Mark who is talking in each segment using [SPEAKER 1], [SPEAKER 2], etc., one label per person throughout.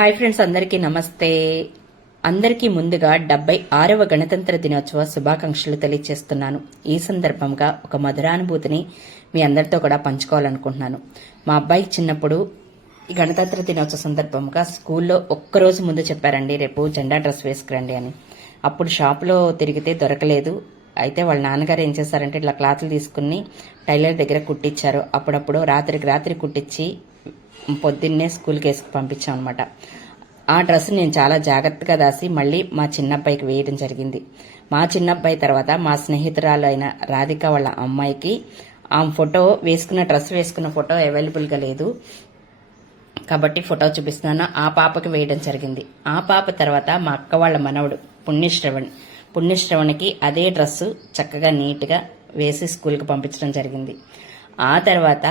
[SPEAKER 1] Hi friends అందరికీ నమస్తే. అందరికీ ముందుగా డెబ్బై ఆరవ గణతంత్ర దినోత్సవ శుభాకాంక్షలు తెలియజేస్తున్నాను ఈ సందర్భంగా ఒక మధురానుభూతిని మీ అందరితో కూడా పంచుకోవాలనుకుంటున్నాను. మా అబ్బాయి చిన్నప్పుడు ఈ గణతంత్ర దినోత్సవ సందర్భంగా స్కూల్లో ఒక్కరోజు ముందు చెప్పారండి రేపు జెండా డ్రెస్ వేసుకురండి అని. అప్పుడు షాప్లో తిరిగితే దొరకలేదు. అయితే వాళ్ళ నాన్నగారు ఏం చేశారంటే ఇట్లా క్లాత్లు తీసుకుని టైలర్ దగ్గర కుట్టించారు అప్పుడప్పుడు రాత్రికి రాత్రి కుట్టించి పొద్దున్నే స్కూల్కి వేసుకు పంపించాం అనమాట ఆ డ్రెస్ నేను చాలా జాగ్రత్తగా దాసి మళ్ళీ మా చిన్నబ్బాయికి వేయడం జరిగింది. మా చిన్నబ్బాయి తర్వాత మా స్నేహితురాలు అయిన రాధిక వాళ్ళ అమ్మాయికి ఆ ఫోటో వేసుకున్న డ్రెస్ వేసుకున్న ఫోటో అవైలబుల్గా లేదు. కాబట్టి ఫోటో చూపిస్తున్నాను. ఆ పాపకి వేయడం జరిగింది. ఆ పాప తర్వాత మా అక్క వాళ్ళ మనవడు పుణ్యశ్రవణ్ పుణ్యశ్రవణ్కి అదే డ్రెస్సు చక్కగా నీట్గా వేసి స్కూల్కి పంపించడం జరిగింది. ఆ తర్వాత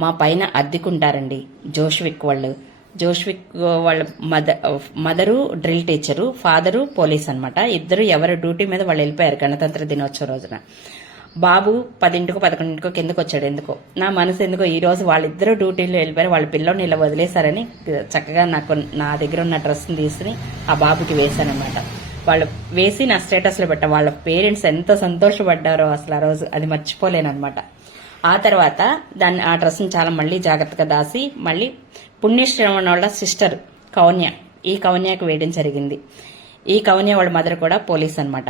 [SPEAKER 1] మా పైన అద్దెకుంటారండి. జోష్విక్ వాళ్ళు. జోష్విక్ వాళ్ళ mother mother drill teacher father police అనమాట ఇద్దరు ఎవరు డ్యూటీ మీద వాళ్ళు వెళ్ళిపోయారు గణతంత్ర దినోత్సవ రోజున. బాబు పదింటికో పదకొండింటికో కిందకు వచ్చాడు ఎందుకో. నా మనసు ఎందుకో ఈ రోజు వాళ్ళిద్దరూ డ్యూటీలో వెళ్ళిపోయారు వాళ్ళ పిల్లని ఇలా వదిలేశారని చక్కగా నాకు నా దగ్గర ఉన్న డ్రెస్ని తీసుకుని ఆ బాబుకి వేశానమాట వాళ్ళు వేసి నా స్టేటస్లో పెట్టా. వాళ్ళ పేరెంట్స్ ఎంత సంతోషపడ్డారో అసలు ఆ రోజు. అది మర్చిపోలేనమాట ఆ తర్వాత దాన్ని ఆ డ్రెస్ని చాలా మళ్ళీ జాగ్రత్తగా దాసి మళ్ళీ పుణ్యశ్రవణ వాళ్ళ సిస్టర్ కౌన్య ఈ కౌన్యకు వేయడం జరిగింది. ఈ కౌన్య వాళ్ళ మదర్ కూడా పోలీస్ అనమాట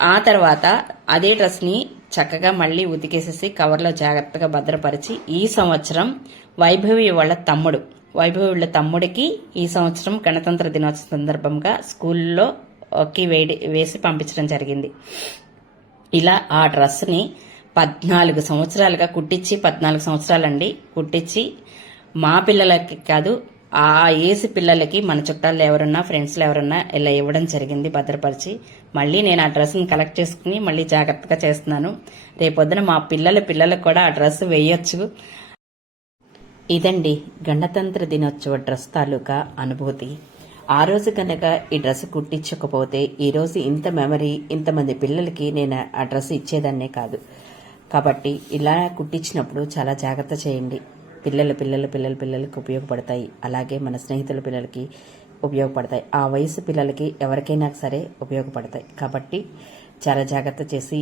[SPEAKER 1] ఆ తర్వాత అదే డ్రెస్ని చక్కగా మళ్ళీ ఉతికేసేసి కవర్లో జాగ్రత్తగా భద్రపరిచి ఈ సంవత్సరం వైభవి వాళ్ళ తమ్ముడు వైభవి వాళ్ళ తమ్ముడికి ఈ సంవత్సరం గణతంత్ర దినోత్సవ సందర్భంగా స్కూల్లో కి వేడి వేసి పంపించడం జరిగింది. ఇలా ఆ డ్రెస్ని పద్నాలుగు సంవత్సరాలుగా కుట్టించి పద్నాలుగు సంవత్సరాలండి. కుట్టించి మా పిల్లలకి కాదు ఆ ఏసి పిల్లలకి మన చుట్టాలు ఎవరన్నా ఫ్రెండ్స్లో ఎవరన్నా ఇలా ఇవ్వడం జరిగింది భద్రపరిచి. మళ్ళీ నేను ఆ డ్రెస్ని కలెక్ట్ చేసుకుని మళ్ళీ జాగ్రత్తగా చేస్తున్నాను. రేపొద్దున మా పిల్లల పిల్లలకు కూడా ఆ డ్రెస్ వేయొచ్చు. ఇదండి గణతంత్ర దినోత్సవ డ్రెస్ తాలూకా అనుభూతి. ఆ రోజు కనుక ఈ డ్రెస్ కుట్టించకపోతే ఈరోజు ఇంత మెమరీ ఇంతమంది పిల్లలకి నేను ఆ డ్రెస్ ఇచ్చేదాన్నే కాదు. కాబట్టి ఇలా కుట్టించినప్పుడు చాలా జాగ్రత్త చేయండి. పిల్లల పిల్లల పిల్లల పిల్లలకి ఉపయోగపడతాయి. అలాగే మన స్నేహితుల పిల్లలకి ఉపయోగపడతాయి. ఆ వయసు పిల్లలకి ఎవరికైనా సరే ఉపయోగపడతాయి. కాబట్టి చాలా జాగ్రత్త చేసి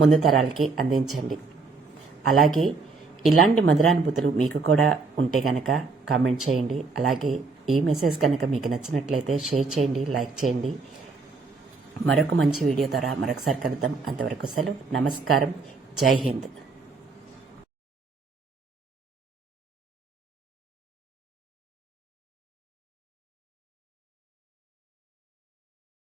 [SPEAKER 1] ముందు తరాలకి అందించండి. అలాగే ఇలాంటి మధురానుభూతులు మీకు కూడా ఉంటే కనుక కామెంట్ చేయండి. అలాగే ఈ మెసేజ్ కనుక మీకు నచ్చినట్లయితే షేర్ చేయండి లైక్ చేయండి. మరొక మంచి వీడియో ద్వారా మరొకసారి కలుద్దాం. అంతవరకు సెలవు. నమస్కారం. జై హింద్.